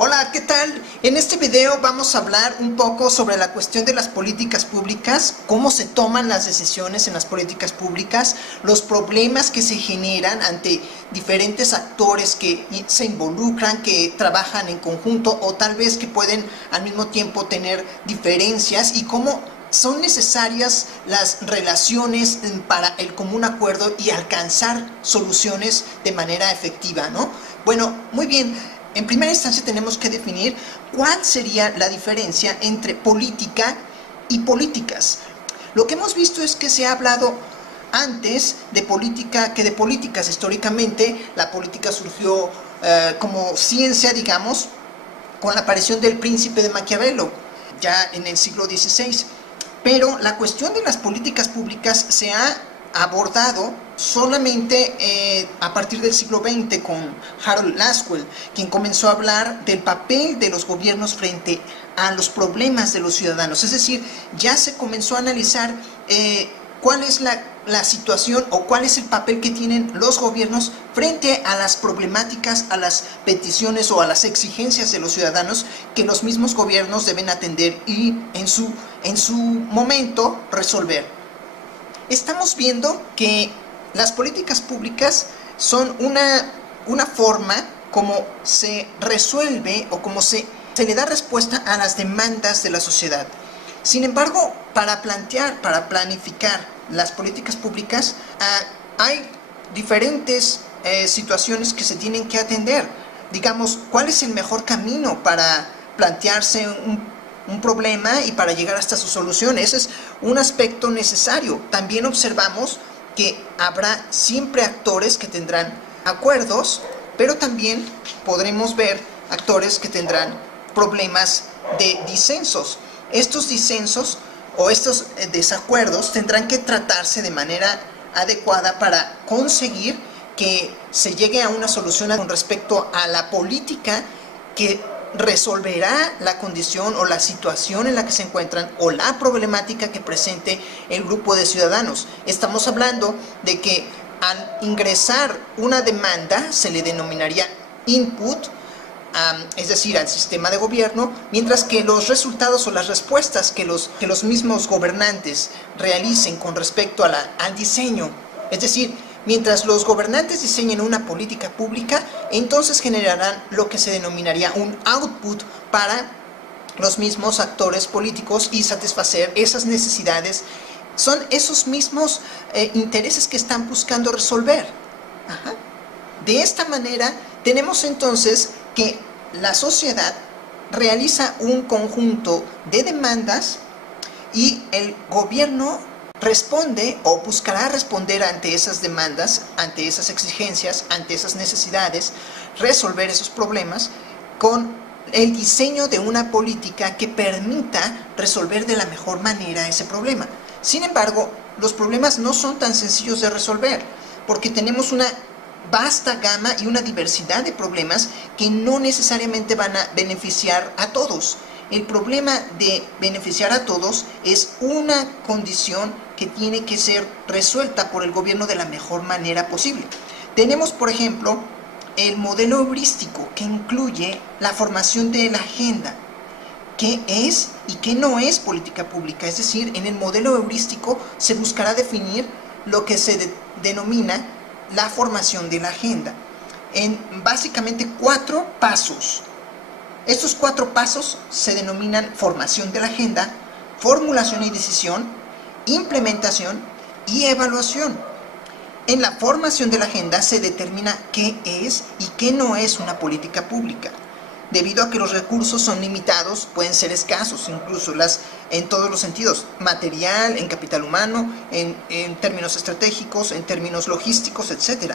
Hola, ¿qué tal? En este video vamos a hablar un poco sobre la cuestión de las políticas públicas, cómo se toman las decisiones en las políticas públicas, los problemas que se generan ante diferentes actores que se involucran, que trabajan en conjunto o tal vez que pueden al mismo tiempo tener diferencias y cómo son necesarias las relaciones para el común acuerdo y alcanzar soluciones de manera efectiva, ¿no? Bueno, muy bien. En primera instancia tenemos que definir cuál sería la diferencia entre política y políticas. Lo que hemos visto es que se ha hablado antes de política que de políticas. Históricamente la política surgió como ciencia, digamos, con la aparición del Príncipe de Maquiavelo, ya en el siglo XVI. Pero la cuestión de las políticas públicas se ha abordado solamente a partir del siglo XX con Harold Lasswell, quien comenzó a hablar del papel de los gobiernos frente a los problemas de los ciudadanos. Es decir, ya se comenzó a analizar cuál es la situación o cuál es el papel que tienen los gobiernos frente a las problemáticas, a las peticiones o a las exigencias de los ciudadanos que los mismos gobiernos deben atender y en su momento resolver. Estamos viendo que las políticas públicas son una forma como se resuelve o como se le da respuesta a las demandas de la sociedad. Sin embargo, para planificar las políticas públicas, hay diferentes situaciones que se tienen que atender. Digamos, ¿cuál es el mejor camino para plantearse un problema y para llegar hasta su solución? Ese es un aspecto necesario. También observamos que habrá siempre actores que tendrán acuerdos, pero también podremos ver actores que tendrán problemas de disensos. Estos disensos o estos desacuerdos tendrán que tratarse de manera adecuada para conseguir que se llegue a una solución con respecto a la política que resolverá la condición o la situación en la que se encuentran o la problemática que presente el grupo de ciudadanos. Estamos hablando de que al ingresar una demanda se le denominaría input, es decir, al sistema de gobierno, mientras que los resultados o las respuestas que los mismos gobernantes realicen con respecto al diseño, es decir, mientras los gobernantes diseñen una política pública, entonces generarán lo que se denominaría un output para los mismos actores políticos y satisfacer esas necesidades. Son esos mismos intereses que están buscando resolver. Ajá. De esta manera, tenemos entonces que la sociedad realiza un conjunto de demandas y el gobierno responde o buscará responder ante esas demandas, ante esas exigencias, ante esas necesidades, resolver esos problemas con el diseño de una política que permita resolver de la mejor manera ese problema. Sin embargo, los problemas no son tan sencillos de resolver, porque tenemos una vasta gama y una diversidad de problemas que no necesariamente van a beneficiar a todos. El problema de beneficiar a todos es una condición que tiene que ser resuelta por el gobierno de la mejor manera posible. Tenemos, por ejemplo, el modelo heurístico, que incluye la formación de la agenda, qué es y qué no es política pública. Es decir, en el modelo heurístico se buscará definir lo que se denomina la formación de la agenda en básicamente 4 pasos. Estos 4 pasos se denominan formación de la agenda, formulación y decisión, implementación y evaluación. En la formación de la agenda se determina qué es y qué no es una política pública. Debido a que los recursos son limitados, pueden ser escasos, incluso en todos los sentidos, material, en capital humano, en términos estratégicos, en términos logísticos, etc.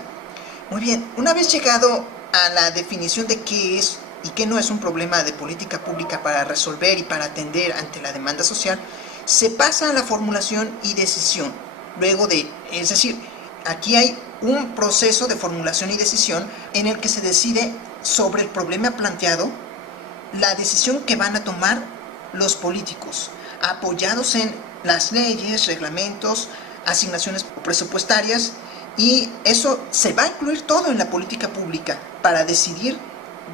Muy bien, una vez llegado a la definición de qué es y qué no es un problema de política pública para resolver y para atender ante la demanda social, se pasa a la formulación y decisión. Es decir, aquí hay un proceso de formulación y decisión en el que se decide sobre el problema planteado, la decisión que van a tomar los políticos, apoyados en las leyes, reglamentos, asignaciones presupuestarias, y eso se va a incluir todo en la política pública para decidir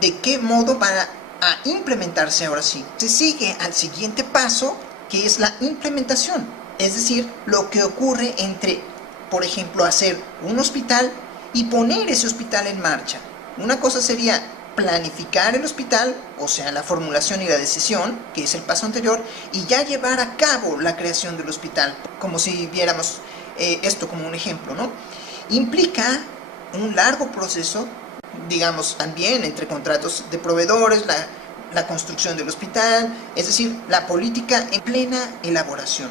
de qué modo van a a implementarse ahora sí. Se sigue al siguiente paso, que es la implementación. Es decir, lo que ocurre entre, por ejemplo, hacer un hospital y poner ese hospital en marcha. Una cosa sería planificar el hospital, o sea, la formulación y la decisión, que es el paso anterior, y ya llevar a cabo la creación del hospital, como si viéramos esto como un ejemplo, ¿no? Implica un largo proceso, digamos, también entre contratos de proveedores, la construcción del hospital, es decir, la política en plena elaboración.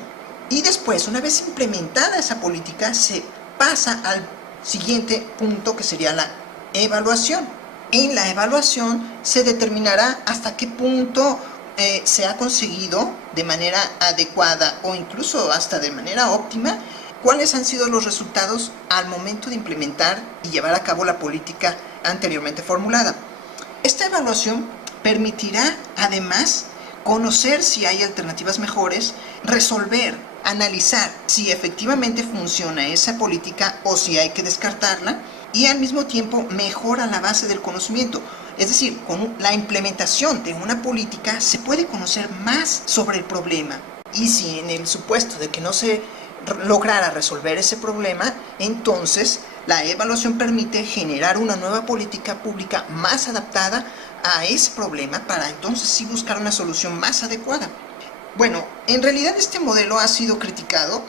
Y después, una vez implementada esa política, se pasa al siguiente punto, que sería la evaluación. En la evaluación se determinará hasta qué punto se ha conseguido de manera adecuada o incluso hasta de manera óptima cuáles han sido los resultados al momento de implementar y llevar a cabo la política anteriormente formulada. Esta evaluación permitirá además conocer si hay alternativas mejores, resolver, analizar si efectivamente funciona esa política o si hay que descartarla, y al mismo tiempo mejora la base del conocimiento. Es decir, con la implementación de una política se puede conocer más sobre el problema, y si en el supuesto de que no se lograra resolver ese problema, entonces la evaluación permite generar una nueva política pública más adaptada a ese problema para entonces sí buscar una solución más adecuada. Bueno, en realidad este modelo ha sido criticado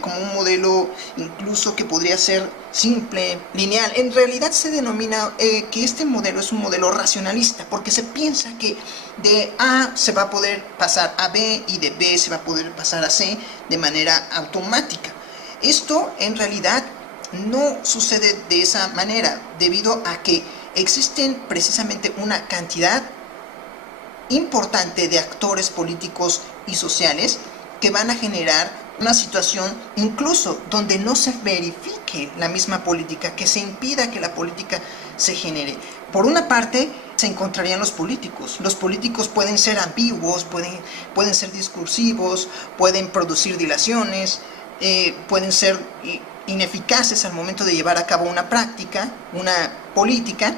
como un modelo incluso que podría ser simple, lineal. En realidad se denomina que este modelo es un modelo racionalista, porque se piensa que de A se va a poder pasar a B y de B se va a poder pasar a C de manera automática. Esto en realidad no sucede de esa manera, debido a que existen precisamente una cantidad importante de actores políticos y sociales que van a generar una situación incluso donde no se verifique la misma política, que se impida que la política se genere. Por una parte, se encontrarían los políticos. Los políticos pueden ser ambiguos, pueden ser discursivos, pueden producir dilaciones, pueden ser ineficaces al momento de llevar a cabo una práctica, una política.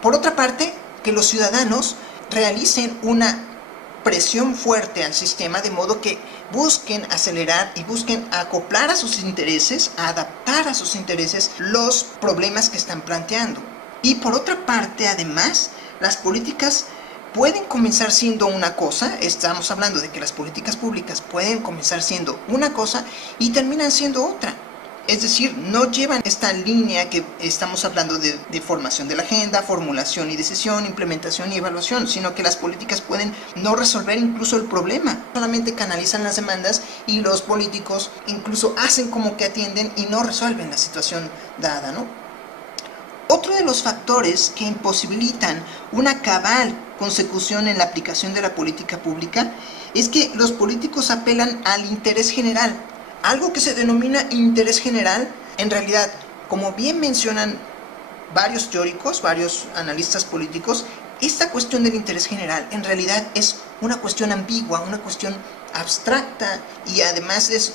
Por otra parte, que los ciudadanos realicen una presión fuerte al sistema, de modo que busquen acelerar y busquen acoplar a sus intereses, adaptar a sus intereses los problemas que están planteando. Y por otra parte, además, las políticas pueden comenzar siendo una cosa, estamos hablando de que las políticas públicas pueden comenzar siendo una cosa y terminan siendo otra. Es decir, no llevan esta línea que estamos hablando de formación de la agenda, formulación y decisión, implementación y evaluación, sino que las políticas pueden no resolver incluso el problema. Solamente canalizan las demandas y los políticos incluso hacen como que atienden y no resuelven la situación dada, ¿no? Otro de los factores que imposibilitan una cabal consecución en la aplicación de la política pública es que los políticos apelan al interés general. Algo que se denomina interés general, en realidad, como bien mencionan varios teóricos, varios analistas políticos, esta cuestión del interés general en realidad es una cuestión ambigua, una cuestión abstracta y además es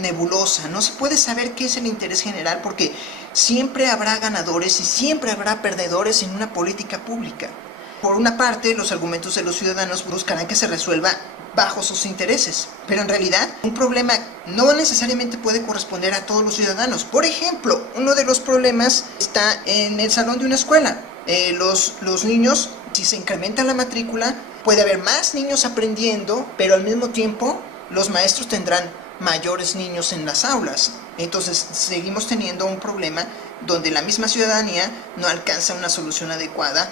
nebulosa. No se puede saber qué es el interés general porque siempre habrá ganadores y siempre habrá perdedores en una política pública. Por una parte, los argumentos de los ciudadanos buscarán que se resuelva bajo sus intereses, pero en realidad un problema no necesariamente puede corresponder a todos los ciudadanos. Por ejemplo, uno de los problemas está en el salón de una escuela. Los niños, si se incrementa la matrícula, puede haber más niños aprendiendo, pero al mismo tiempo los maestros tendrán mayores niños en las aulas. Entonces seguimos teniendo un problema donde la misma ciudadanía no alcanza una solución adecuada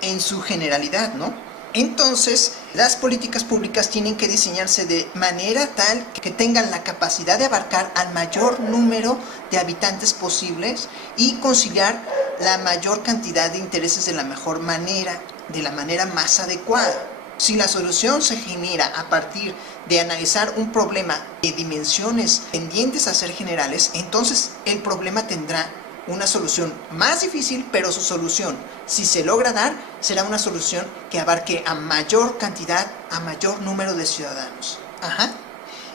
en su generalidad, ¿no? Entonces, las políticas públicas tienen que diseñarse de manera tal que tengan la capacidad de abarcar al mayor número de habitantes posibles y conciliar la mayor cantidad de intereses de la mejor manera, de la manera más adecuada. Si la solución se genera a partir de analizar un problema de dimensiones tendientes a ser generales, entonces el problema tendrá una solución más difícil, pero su solución, si se logra dar, será una solución que abarque a mayor cantidad, a mayor número de ciudadanos.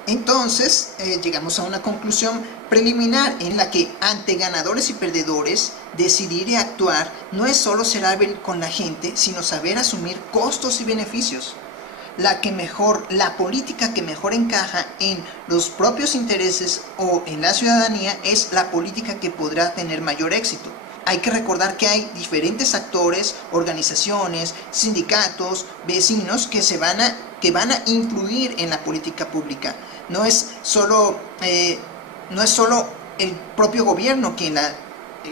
Entonces, llegamos a una conclusión preliminar en la que ante ganadores y perdedores, decidir y actuar no es solo ser hábil con la gente, sino saber asumir costos y beneficios. La política que mejor encaja en los propios intereses o en la ciudadanía es la política que podrá tener mayor éxito. Hay que recordar que hay diferentes actores, organizaciones, sindicatos, vecinos que van a influir en la política pública. No es solo el propio gobierno quien la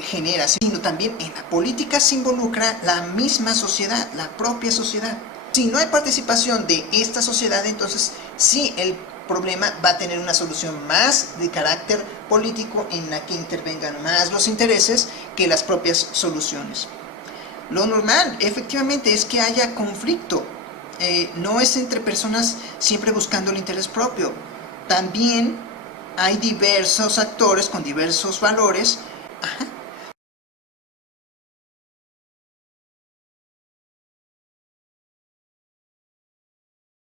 genera, sino también en la política se involucra la misma sociedad, la propia sociedad. Si no hay participación de esta sociedad, entonces sí el problema va a tener una solución más de carácter político en la que intervengan más los intereses que las propias soluciones. Lo normal, efectivamente, es que haya conflicto. No es entre personas siempre buscando el interés propio. También hay diversos actores con diversos valores